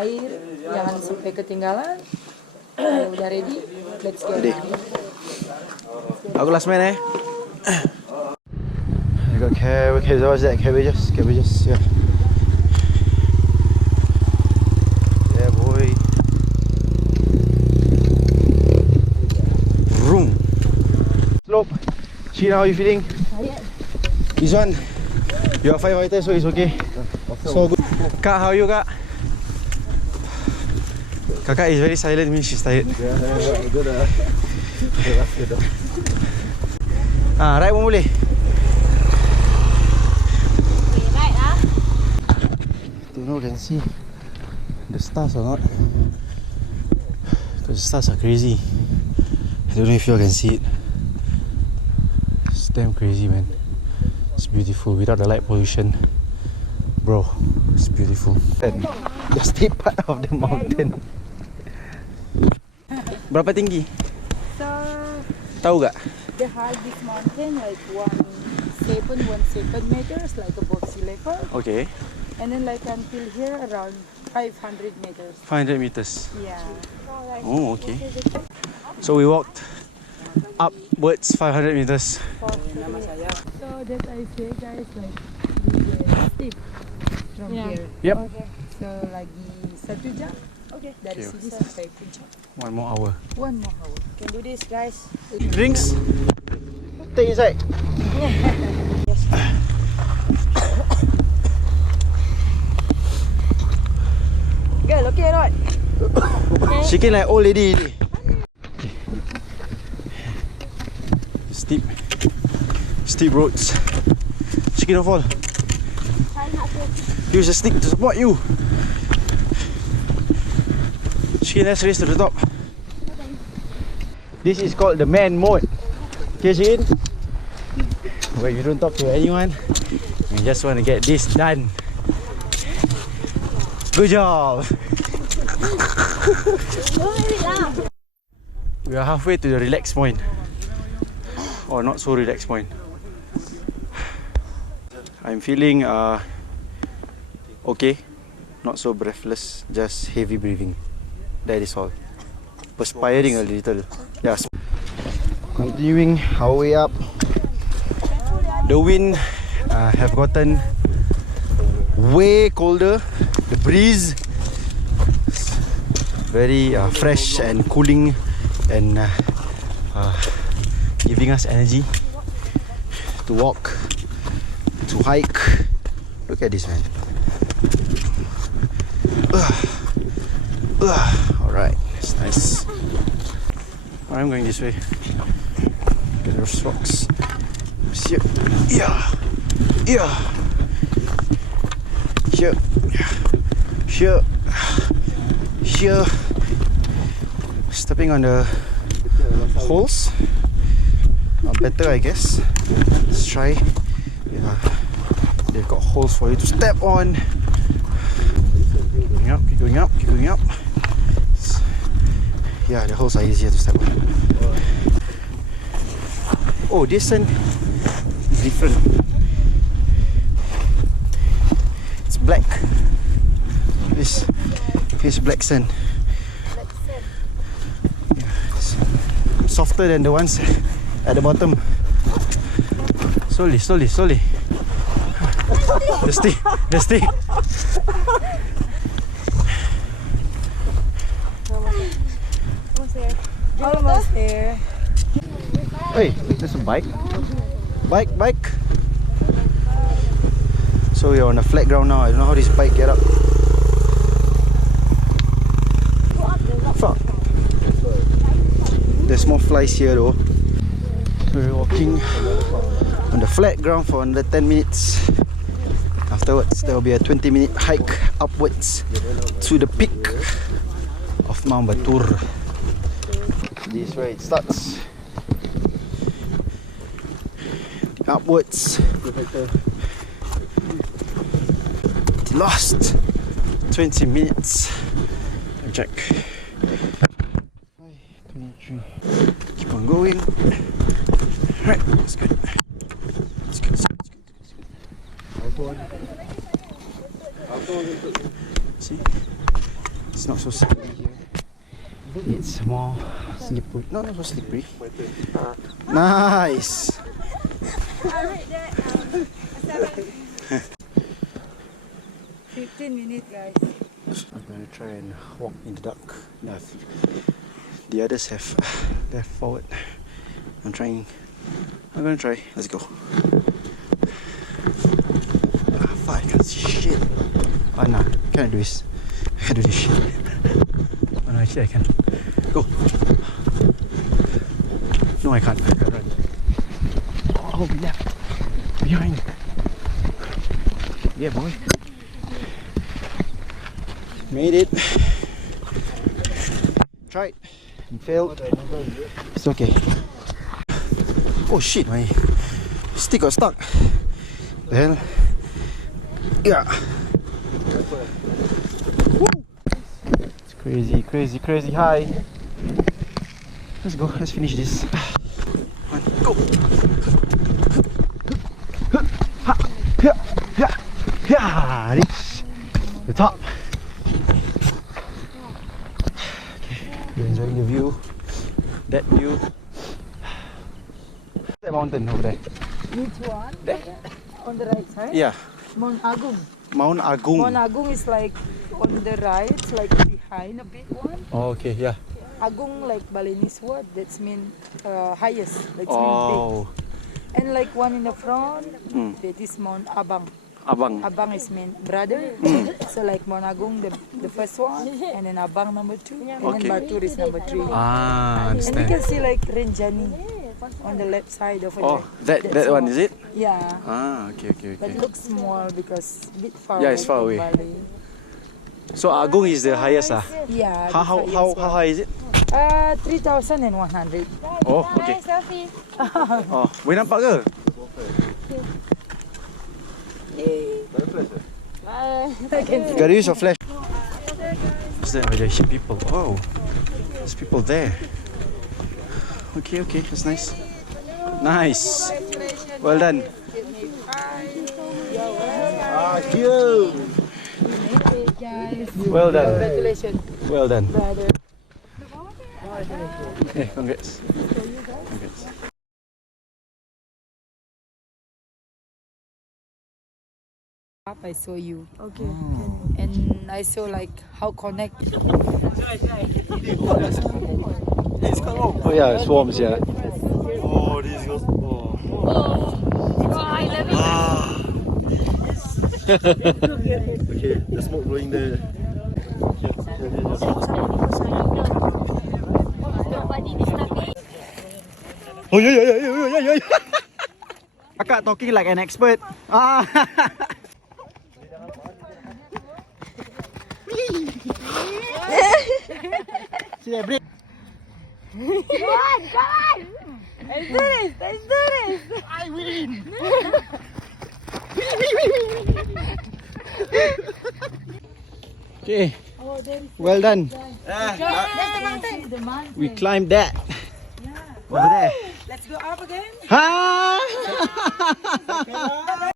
Air jangan sampai ketinggalan. Ayo, udah ready? Let's go. Aku last man I got cabbage. What's that? Cabbages. Yeah. Yeah, boy. Vroom. Slope. Sheena, how you feeling? Tired. This one. You are firefighter, so it's okay. So good. Kak, how are you, Kak? Kakak is very silent, means she's tired. Right pun boleh. Right lah. Don't know, can see the stars or not. Because the stars are crazy. I don't know if you all can see it. It's damn crazy, man. It's beautiful without the light pollution. Bro, it's beautiful. And the steep part of the mountain. Berapa tinggi? So, Tahu gak? the height this mountain like 17 meters, like above sea level. Okay. And then like until here around 500 meters. 500 meters. Yeah. Oh, okay. So we walked upwards 500 meters. So that I say guys, like we get steep from here. Yep. Okay. So lagi 1 jam. Okay. Dari sini sampai puncak. 1 more hour. 1 more hour. Can do this, guys. Drinks? Take inside. Yes. Girl, okay or not? Shaking like old lady. Steep roads. She cannot fall. Use a stick to support you. She let's race to the top. This is called the man mode. Okay, Shin? When you don't talk to anyone, you just want to get this done. Good job. We are halfway to the relax point. Or not so relaxed point. I'm feeling okay. Not so breathless, just heavy breathing. That is all. Perspiring a little. Yes. Continuing our way up. The wind have gotten way colder. The breeze very fresh and cooling and giving us energy to walk, to hike. Look at this, man. Alright, it's nice. I'm going this way. Look at those rocks. Here. Yeah. Here. Stepping on the holes. Better, I guess. Let's try. Yeah. They've got holes for you to step on. Keep going up. Yeah, the holes are easier to step on. Oh, this sand is different. It's black. This is black sand. Yeah, it's softer than the ones at the bottom. Slowly. The stick. Almost there. Hey, there's a bike. Bike. So we're on a flat ground now. I don't know how this bike get up. Fuck. There's more flies here though. We're walking on the flat ground for another 10 minutes. Afterwards, there will be a 20-minute hike upwards to the peak of Mount Batur. This is where it starts. Upwards. Lost 20 minutes. Check. 23. Keep on going. Right, that's good. See? It's not so slippery here. It's more slippery. No, not so slippery. Nice. 15 minutes, guys. I'm gonna try and walk in the dark. No, the others have left forward. I'm gonna try. Let's go. Fuck, I can't see shit. Oh no, can I do this? I can't do this shit. Oh no, actually I can. Go. No, I can't. I can't run. Oh, left. Behind. Yeah, boy. Made it. Tried. And failed. It's okay. Oh shit, my stick got stuck. The hell? Yeah. Woo. It's crazy, crazy, crazy high. Let's go. Let's finish this. One, go. Yeah, reach the top. You're enjoying the view. That view. That mountain over there. Which one? There. On the right side? Yeah. Mount Agung. Mount Agung. Mount Agung is like on the right, like behind a big one. Oh, okay, yeah. Agung, like Balinese word, that's mean highest. That's mean Oh. big. And like one in the front, that is Mount Abang. Abang. Abang is mean brother. So like Mount Agung, the first one, and then Abang number 2, and Okay. then Batur is number 3. Ah, And you understand. can see like Renjani on the left side of it. Oh, that That's one all. is it? Yeah. Ah, okay, okay, But okay. it looks small because a bit far Yeah, away it's far from away. Bali. So Agung is the highest, ah? Yeah. How the highest high is it? one. 3,100. Oh, okay. Oh, boleh nampak ke? I can see. Gotta use your flash. What's that? There are people. Oh, there's people there. Okay, okay, that's nice. Nice. Well done. Thank you. Well done. Congratulations, Well done. brother. Yeah, congrats. Congrats. I saw you. Okay. And I saw like how connect. Oh yeah, swarms, yeah. Oh, these girls. Oh. Okay, the smoke blowing there. Oh yeah, yeah, yeah, yeah, yeah, yeah. Kakak talking like an expert. Ah. See that break? Let's do this. Let's do this. I win. Okay. Well done. That's the mountain. The mountain. We climbed that. Over there. Let's go up again. Ha!